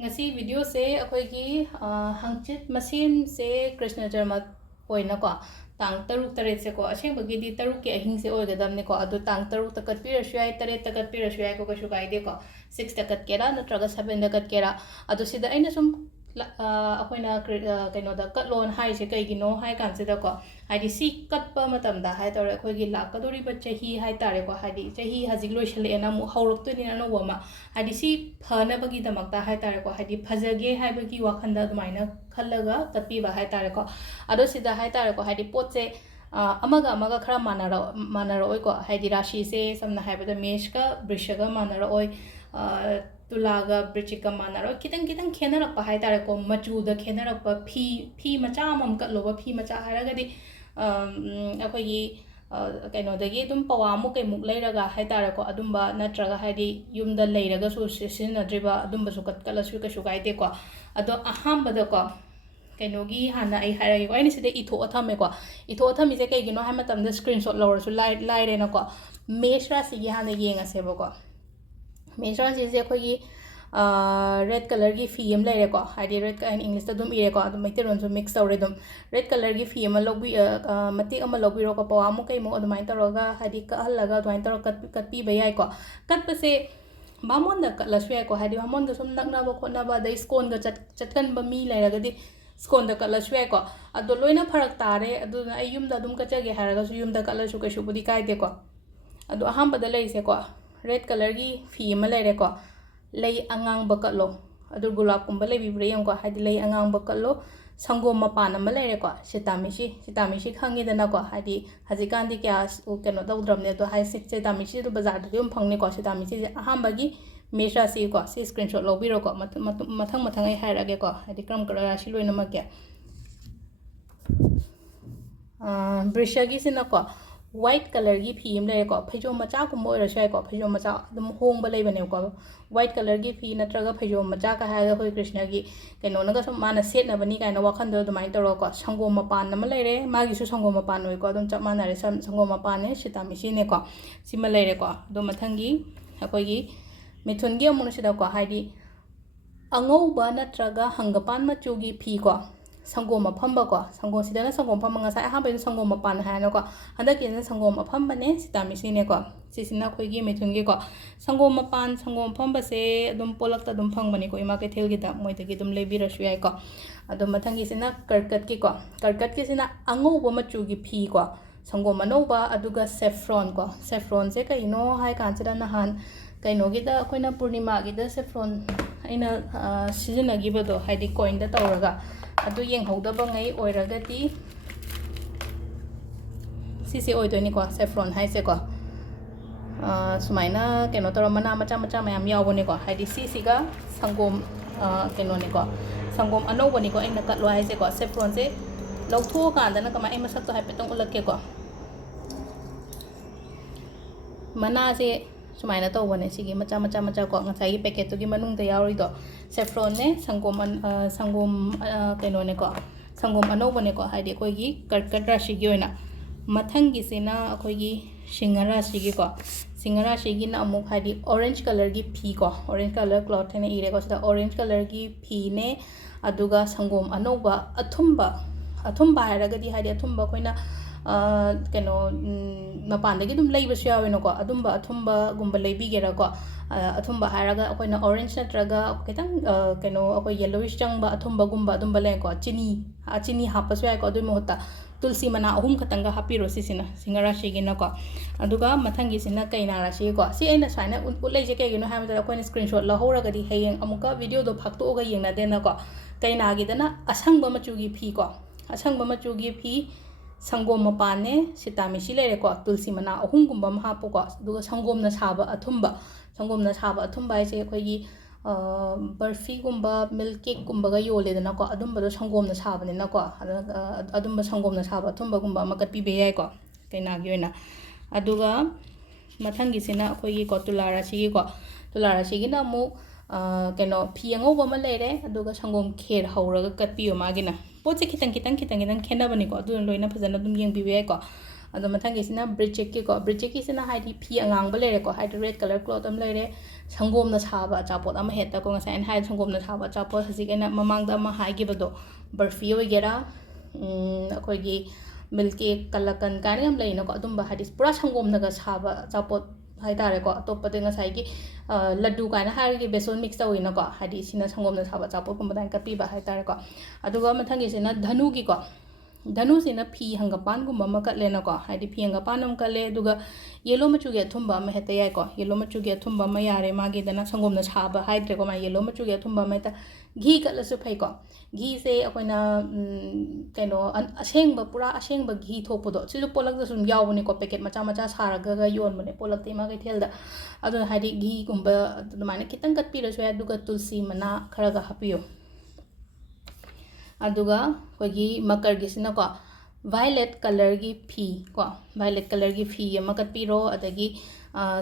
ngasi video se akhoi gi hangchit masin se krishna jarma oina ko tang taruk tare se ko aseng bagi di taruk ke ahing se oi gadam ne ko adu tang taruk takat pi rashwai tare takat pi rashwai ko shu kai de ko 6 takat kera natraga 7 takat kera adu sida aina sum akoina kaino da kat lon hai se kai gi no hai kan se da ko haidi si kat pa matam da hai tore akhoi gi la kadori ba chahi hai tare ko haidi chahi hajik loi shale na mu haurok to ni na no wama haidi si phana bagi da makta hai tare ko haidi phajage hai bagi wakhanda dumaina khallaga katpi ba hai tare ko ado sida hai tare ko haidi pot se amaga khara manara oi ko haidi rashi se samna hai ba da mesh ka brishaga manara oi tulaga brichika manaro kitang khenarak pa hai tare ko machu da khenarak pa phi macha mam kat lo ba phi macha haraga di akoi gi kaino da gi dum pawa mu kai muk leiraga hai tare ko adumba natraga haidi yumda leiraga su sin adriba adumba su kat kala su ka su gai de ko ado aham ba da ko kaino gi hana ai haragi ko ani sida itho athame ko itho athami se kai gi no ha matam da screenshot lawar su lai re na ko meshra si gi hana yenga se ba ko मेजरा चीज़ अखोगी red colour की फी अम लेरे को Heidi red का in English दुम इरे को दुम मैते रोन मिक्स तौरे दुम रेड कलर की फी अम लोबी मते अम लोबी रो को पवा मु कई मु अदुमाइन तरोगा हाइडी का हलगा अदुमाइन तरो कटपी बयाय को कटपसे बामोन द कलसवे को हाइडी बामोन द सुम नकना बो खोना बा द स्कोन ग चटकन ब मी लेरगदी स्कोन द कलसवे को अदो लोइना फरक तारे अदु आई युम द दुम कचगे हारगा सु युम द कलसु कशु बुदी कायदे को अदो अहम बद लेसे को रेड कलर की फी अम लेरे को लई अंगांग बकलो अदु गुलाब कुंबा ले बिब्रे यम को हाइदी लई अंगांग बकलो संगोम मपान अम लेरे को सितामिसी खंगी दना को हाइदी हजिकान दी क्या केनो दौद्रम ने तो हाइ सितामिसी तो बाजार दम फंगने को सितामिसी अहम बगी मेशा सी को सी स्क्रीनशॉट लोबिरो को मथंग आई हाइरागे को हाइदी क्रम कलर राशि लोइना मके ब्रिशगी सिना को white color की फी अम लेरे को फैजो मचा को मोय रशाय को फैजो मचा दम होंग बले बने को white color की फी नत्रगा फैजो मचा का हाय होय कृष्ण की केनो नगा सम माना सेट न बनी काइना वाखन दो दुमाइन तरो को संगो मपान नम लेरे मागी सु संगो मपान होय को दम चप माना रे संगो मपान ने सितामिसी ने को सिम लेरे को दो मथंगी अकोय की मिथुन की अमुन सिदा को हाइदी अंगौबा नत्रगा हंगपान मचू की फी को संगोम अफम्ब को संगोम सिदना संगोम फम्ब ngasa ha bai संगोम मपान हानो को हंदा के संगोम अफम्ब ने सितामिसी ने को सिसिना खोगी मेथुन के को संगोम मपान संगोम फम्ब से अदुम पोलक ता दुम फंग बने को इमा के थेल की ता मोय तकी दुम लेबी रसु याय को अदुम मथंगी सिना करकट के सिना अंगोब मचू की फी को संगोम मनोबा अदुगा सेफ्रॉन से कइनो हाय कांचदा नहान कइनो गी दा अखोइना पूर्णिमा गी दा सेफ्रॉन आइना सिजनगी बदो हाइदी कॉइन दा तौरगा अदु येंगहौदबा ngei oiragati sisi oidoni ko saffron haise ko sumaina keno tor mana macha mayam yawboni ko haidi sisi ga sangom keno ni ko sangom anoboni ko aina katlo haise ko saffron se lawtho kanda na kama ai masak to haipetong ulakke ko mana se सुमाइना तौबने सिगी मचा को ngसाई packet तो की मनुंग the यावरी दो saffron ने संगोम केनो ने को संगोम अनोबने को हाइदे कोई की करकट राशि की होना मथंग की सेना कोई की सिंगरा सिगी को सिंगरा सिगी ना अमुक हाइदे ऑरेंज कलर की फी को ऑरेंज कलर क्लॉथ ने इरे को सदा ऑरेंज कलर की फी ने अदुगा संगोम अनोबा अथुम्बा हाइरगदी हाइदे अथुम्बा कोइना केनो मपानदगी दुम लेबसु यावेनो को अदुम्बा अथुम्बा गुम्बा लेबिगेरा को अथुम्बा हारगा अखोइना ऑरेंज नत्रगा केतंग केनो अखोइ येलोइश चंगबा अथुम्बा गुम्बा दुम्बा ले को चिनी हापसु याय को अदुइ मोहता तुलसी मना अहुम खतंगा हापिरो सिसिना सिंगरा सिगिना को अदुगा मथंगी सिना कैना राशि को सि एना साइना उलेजे केगिनो हामदा अखोइना स्क्रीनशॉट लहौरगदी हेयंग अमुका वीडियो दो फाक्तोगा येंगना देना को कैना गिदना असंगबा मचुगी फी को असंगबा मचुगी फी संगोम मपान ने सितामिसी लेरे को तुलसी मना अहुमगुम्बा हापो को दुगा संगोम न साबा अथुम्बा है से अखोगी बर्फी गुम्बा मिल्क केक गुम्बा योलेदना को अदुम्बा संगोम न साबने ना को अदुम्बा संगोम न साबा अथुम्बा गुम्बा मकत पीबे याय को कैनागी ओइना अदुगा मथंगी सिना अखोगी को तुलारासी गिना मु केनो फी अंगोबा म लेरे अदुगा संगोम खेर हौरगा कटपियो मागिना पोचे खितंग खेनबनी को अदु लोइना फजना दुम येंग बिबे को ꯑꯗꯣ ꯃꯊꯪꯒꯤꯁꯤꯅ ꯕ꯭ꯔꯤꯆꯦꯛꯀꯤꯀꯣ ꯕ꯭ꯔꯤꯆꯦꯛꯀꯤꯁꯤꯅ ꯍꯥꯏꯗꯤ ꯐꯤ ꯑꯉꯥꯡꯕ ꯂꯩꯔꯦꯀꯣ ꯍꯥꯏꯗꯤ ꯔꯦꯗ ꯀꯂꯔ ꯀ꯭ꯂꯣꯠ ꯑꯃ ꯂꯩꯔꯦ ꯁꯪꯒꯣꯝꯅ ꯁꯥꯕ ꯑꯆꯥꯄꯣꯠ ꯑꯃ ꯍꯦꯛꯇꯀꯣ ꯉꯁꯥꯏ ꯑꯩꯅ ꯍꯥꯏ ꯁꯪꯒꯣꯝꯅ ꯁꯥꯕ ꯑꯆꯥꯄꯣꯠ ꯍꯧꯖꯤꯛ ꯑꯩꯅ ꯃꯃꯥꯡꯗ ꯑꯃ ꯍꯥꯏꯈꯤꯕꯗோ ꯕꯔꯐꯤ ꯑꯣꯏꯒꯦꯔꯥ ꯑꯩꯈꯣꯏꯒꯤ ꯃꯤꯜꯛ ꯀꯦꯛ ꯀꯂꯀꯟ ꯀꯥꯏꯅ ꯌꯥꯝ ꯂꯩꯅꯀꯣ ꯑꯗꯨꯝꯕ ꯍꯥꯏꯗꯤ ꯄꯨꯔꯥ ꯁꯪꯒꯣꯝꯅꯒ ꯁꯥꯕ ꯑꯆꯥꯄꯣꯠ ꯍꯥꯏꯇꯥꯔꯦꯀꯣ ꯑꯇꯣꯞꯄꯗꯤ ꯉꯁꯥꯏꯒꯤ ꯂड्डू ꯀꯥꯏꯅ ꯍꯥꯏꯔꯒ ꯕꯦꯁꯣꯟ ꯃꯤꯛꯁ ꯇꯧꯋꯤꯅꯀꯣ ꯍꯥꯏꯗꯤ ꯁꯤꯅ ꯁꯪꯒꯣꯝꯅ ꯁꯥꯕ ꯑꯆꯥꯄꯣꯠꯀꯨꯝꯕꯗꯥꯏꯅ ꯀꯠꯄꯤꯕ ꯍꯥꯏꯇꯥꯔꯦꯀꯣ ꯑꯗꯨꯒ ꯃꯊꯪꯒꯤꯁꯤꯅ ꯙꯅꯨꯒꯤꯀꯣ ꯙꯅꯨꯁꯤꯅ ꯐꯤ ꯍꯪꯒꯄꯥꯟꯒꯨꯝꯕ ꯑꯃ ꯀꯠꯂꯦꯅꯀꯣ ꯍꯥꯏꯗꯤ ꯐꯤ ꯍꯪꯒꯄꯥꯟ ꯑꯃ ꯀꯠꯂꯦ ꯑꯗꯨꯒ ꯌꯦꯜꯂꯣ ꯃꯆꯨꯒꯤ ꯑꯊꯨꯝꯕ ꯑꯃ ꯍꯦꯛꯇ ꯌꯥꯏꯀꯣ ꯌꯦꯜꯂꯣ ꯃꯆꯨꯒꯤ ꯑꯊꯨꯝꯕ ꯑꯃ ꯌꯥꯔꯦ ꯃꯥꯒꯤꯗꯅ ꯁꯪꯒꯣꯝꯅ ꯁꯥꯕ ꯍꯥꯏꯗ꯭ꯔꯦꯀꯣ ꯃꯥ ꯌꯦꯜꯂꯣ ꯃꯆꯨꯒꯤ ꯑꯊꯨꯝꯕ ꯑꯃ ꯍꯦꯛꯇ ꯘꯤ ꯀꯠꯂꯁꯨ ꯐꯩꯀꯣ ꯘꯤꯁꯦ ꯑꯩꯈꯣꯏꯅ ꯀꯩꯅꯣ ꯑꯁꯦꯡꯕ ꯄꯨꯔꯥ ꯑꯁꯦꯡꯕ ꯘꯤ ꯊꯣꯛꯄꯗꯣ ꯁꯤꯁꯨ ꯄꯣꯠꯂꯛꯇꯁꯨ ꯑꯗꯨꯝ ꯌꯥꯎꯕꯅꯦꯀꯣ ꯄꯦꯀꯦꯠ ꯃꯆꯥ ꯃꯆꯥ ꯁꯥꯔꯒ ꯌꯣꯟꯕꯅꯦ ꯄꯣꯠꯂꯛꯇ ꯏꯃꯥ ꯀꯩꯊꯦꯜꯗ ꯑꯗꯨꯅ ꯍꯥꯏꯗꯤ ꯘꯤꯒꯨꯝꯕ ꯑꯗꯨꯃꯥꯏꯅ ꯈꯤꯇꯪ ꯀꯠꯄꯤꯔꯁꯨ ꯌꯥꯏ ꯑꯗꯨꯒ ꯇꯨꯜꯁꯤ ꯃꯅꯥ ꯈꯔꯒ ꯍꯥꯞꯄꯤꯌꯨ ꯑꯗꯨꯒ ꯑꯩꯈꯣꯏꯒꯤ ꯃꯀꯔꯒꯤꯁꯤꯅꯀꯣ ꯚꯥꯏꯂꯦꯠ ꯀꯂꯔꯒꯤ ꯐꯤ ꯀꯣ ꯚꯥꯏꯂꯦꯠ ꯀꯂꯔꯒꯤ ꯐꯤ ꯑꯃ ꯀꯠꯄꯤꯔꯣ ꯑꯗꯒꯤ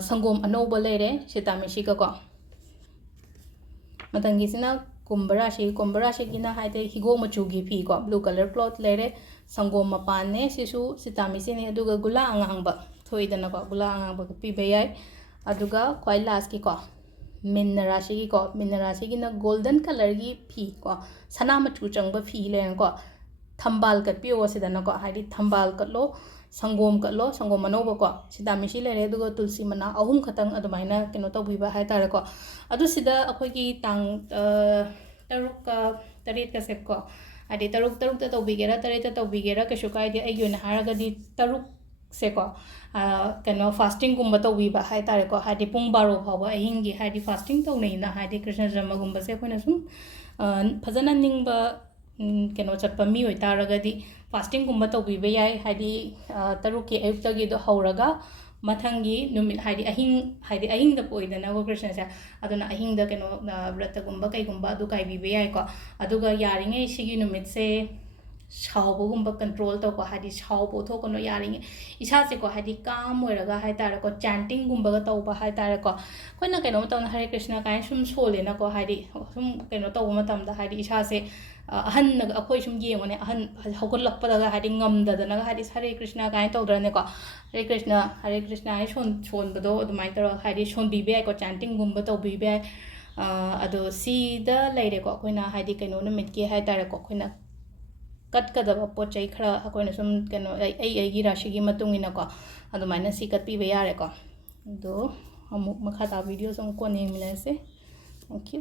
ꯁꯪꯒꯣꯝ ꯑꯅꯧꯕ ꯂꯩꯔꯦ ꯁꯤꯇꯥꯃꯤꯁꯤꯒꯀꯣ ꯃꯊꯪꯒꯤꯁꯤꯅ ꯀꯨꯝꯚ ꯔꯥꯁꯤꯒꯤꯅ ꯍꯥꯏꯗꯤ ꯍꯤꯒꯣꯛ ꯃꯆꯨꯒꯤ ꯐꯤ ꯀꯣ ꯕ꯭ꯂꯨ ꯀꯂꯔ ꯀ꯭ꯂꯣꯠ ꯂꯩꯔꯦ ꯁꯪꯒꯣꯝ ꯃꯄꯥꯟꯅꯦ ꯁꯤꯁꯨ ꯁꯤꯇꯥꯃꯤꯁꯤꯅꯦ ꯑꯗꯨꯒ ꯒꯨꯂꯥ ꯑꯉꯥꯡꯕ ꯊꯣꯛꯏꯗꯅꯀꯣ ꯒꯨꯂꯥ ꯑꯉꯥꯡꯕ ꯀꯠꯄꯤꯕ ꯌꯥꯏ ꯑꯗꯨꯒ ꯈ꯭ꯋꯥꯏ ꯂꯥꯁꯀꯤꯀꯣ ꯃꯤꯟꯅ ꯔꯥꯁꯤꯒꯤꯅ ꯒꯣꯜꯗꯟ ꯀꯂꯔꯒꯤ ꯐꯤ ꯀꯣ ꯁꯅꯥ ꯃꯆꯨ ꯆꯪꯕ ꯐꯤ ꯂꯩꯔꯅꯀꯣ ꯊꯝꯕꯥꯜ ꯀꯠꯄꯤꯌꯣ ꯁꯤꯗꯅꯀꯣ ꯍꯥꯏꯗꯤ ꯊꯝꯕꯥꯜ ꯀꯠꯂꯣ ꯁꯪꯒꯣꯝ ꯑꯅꯧꯕꯀꯣ ꯁꯤꯇꯥꯃꯤꯁꯤ ꯂꯩꯔꯦ ꯑꯗꯨꯒ ꯇꯨꯜꯁꯤ ꯃꯅꯥ ꯑꯍꯨꯝ ꯈꯛꯇꯪ ꯑꯗꯨꯃꯥꯏꯅ ꯀꯩꯅꯣ ꯇꯧꯕꯤꯕ ꯍꯥꯏꯇꯥꯔꯦꯀꯣ ꯑꯗꯨ ꯁꯤꯗ ꯑꯩꯈꯣꯏꯒꯤ ꯇꯥꯡ ꯇꯔꯨꯛꯀ ꯇꯔꯦꯠꯀꯁꯦꯀꯣ ꯍꯥꯏꯗꯤ ꯇꯔꯨꯛꯇ ꯇꯧꯕꯤꯒꯦꯔꯥ ꯇꯔꯦꯠꯇ ꯇꯧꯕꯤꯒꯦꯔꯥ ꯀꯩꯁꯨ ꯀꯥꯏꯗꯦ ꯑꯩꯒꯤ ꯑꯣꯏꯅ ꯍꯥꯏꯔꯒꯗꯤ ꯇꯔꯨꯛꯁꯦꯀꯣ ꯀꯩꯅꯣ ꯐꯥꯁꯇꯤꯡꯒꯨꯝꯕ ꯇꯧꯕꯤꯕ ꯍꯥꯏꯇꯥꯔꯦꯀꯣ ꯍꯥꯏꯗꯤ ꯄꯨꯡ 12 ꯐꯥꯎꯕ ꯑꯍꯤꯡꯒꯤ ꯍꯥꯏꯗꯤ ꯐꯥꯁꯇꯤꯡ ꯇꯧꯅꯩꯅ ꯍꯥꯏꯗꯤ ꯀ꯭ꯔꯤꯁꯅ ꯖꯔꯃꯒꯨꯝꯕꯁꯦ ꯑꯩꯈꯣꯏꯅ ꯁꯨꯝ ꯐꯖꯅ ꯅꯤꯡꯕ ꯀꯩꯅꯣ ꯆꯠꯄ ꯃꯤ ꯑꯣꯏꯇꯥꯔꯒꯗꯤ ꯐꯥꯁꯇꯤꯡꯒꯨꯝꯕ ꯇꯧꯕꯤꯕ ꯌꯥꯏ ꯍꯥꯏꯗꯤ ꯇꯔꯨꯛꯀꯤ ꯑꯌꯨꯛꯇꯒꯤꯗꯣ ꯍꯧꯔꯒ ꯃꯊꯪꯒꯤ ꯅꯨꯃꯤꯠ ꯍꯥꯏꯗꯤ ꯑꯍꯤꯡꯗ ꯄꯣꯛꯏꯗꯅꯀꯣ ꯀ꯭ꯔꯤꯁꯅꯁꯦ ꯑꯗꯨꯅ ꯑꯍꯤꯡꯗ ꯀꯩꯅꯣ ꯕ꯭ꯔꯇꯒꯨꯝꯕ ꯀꯩꯒꯨꯝꯕ ꯑꯗꯨ ꯀꯥꯏꯕꯤꯕ ꯌꯥꯏꯀꯣ ꯑꯗꯨꯒ ꯌꯥꯔꯤꯉꯩ ꯁꯤꯒꯤ ꯅꯨꯃꯤꯠꯁꯦ ꯁꯥꯎꯕꯒꯨꯝꯕ ꯀꯟꯇ꯭ꯔꯣꯜ ꯇꯧꯀꯣ ꯍꯥꯏꯗꯤ ꯁꯥꯎꯕ ꯎꯠꯊꯣꯛꯀꯅꯣ ꯌꯥꯔꯤꯉꯩ ꯏꯁꯥꯁꯦꯀꯣ ꯍꯥꯏꯗꯤ ꯀꯥꯝ ꯑꯣꯏꯔꯒ ꯍꯥꯏꯇꯥꯔꯦꯀꯣ ꯆꯥꯟꯇꯤꯡꯒꯨꯝꯕꯒ ꯇꯧꯕ ꯍꯥꯏꯇꯥꯔꯦꯀꯣ ꯑꯩꯈꯣꯏꯅ ꯀꯩꯅꯣ ꯃꯇꯝꯗ ꯍꯔꯦ ꯀ꯭ꯔꯤꯁꯅ ꯀꯥꯏꯅ ꯁꯨꯝ ꯁꯣꯜꯂꯦꯅꯀꯣ ꯍꯥꯏꯗꯤ ꯁꯨꯝ ꯀꯩꯅꯣ ꯇꯧꯕ ꯃꯇꯝꯗ ꯍꯥꯏꯗꯤ ꯏꯁꯥꯁꯦ ꯑꯍꯟꯅꯒ ꯑꯩꯈꯣꯏ ꯁꯨꯝ ꯌꯦꯡꯉꯨꯅꯦ ꯑꯍꯟ ꯍꯧꯒꯠꯂꯛꯄꯗꯒ ꯍꯥꯏꯗꯤ ꯉꯝꯗꯗꯅꯒ ꯍꯥꯏꯗꯤ ꯍꯔꯦ ꯀ꯭ꯔꯤꯁꯅ ꯀꯥꯏꯅ ꯇꯧꯗ꯭ꯔꯅꯦꯀꯣ ꯍꯔꯦ ꯀ꯭ꯔꯤꯁꯅ ꯍꯥꯏꯅ ꯁꯣꯟꯕꯗꯣ ꯑꯗꯨꯃꯥꯏꯅ ꯇꯧꯔꯒ ꯍꯥꯏꯗꯤ ꯁꯣꯟꯕꯤꯕ ꯌꯥꯏꯀꯣ ꯆꯥꯟꯇꯤꯡꯒꯨꯝꯕ ꯇꯧꯕꯤꯕ ꯌꯥꯏ ꯑꯗꯣ ꯁꯤꯗ ꯂꯩꯔꯦꯀꯣ ꯑꯩꯈꯣꯏꯅ ꯍꯥꯏꯗꯤ ꯀꯩꯅꯣ ꯅꯨꯃꯤꯠꯀꯤ ꯍꯥꯏꯇꯥꯔꯦꯀꯣ ꯑꯩꯈꯣꯏꯅ ꯀꯠꯀꯗꯕ ꯄꯣꯠ ꯆꯩ ꯈꯔ ꯑꯩꯈꯣꯏꯅ ꯁꯨꯝ ꯀꯩꯅꯣ ꯑꯩꯒꯤ ꯔꯥಶꯤꯒꯤ ꯃꯇꯨꯡ ꯏꯟꯅꯀꯣ ꯑꯗꯨꯃꯥꯏꯅ ꯁꯤ ꯀꯠꯄꯤꯕ ꯌꯥꯔꯦꯀꯣ ꯑꯗꯣ ꯑꯃꯨꯛ ꯃꯈꯥ ꯇꯥꯕ ꯚꯤꯗꯤꯑꯣꯁꯨ ꯑꯃꯨꯛ ꯀꯣꯟꯅ ꯌꯦꯡꯃꯤꯟꯅꯔꯁꯦ ꯊꯦꯡꯛ ꯌꯨ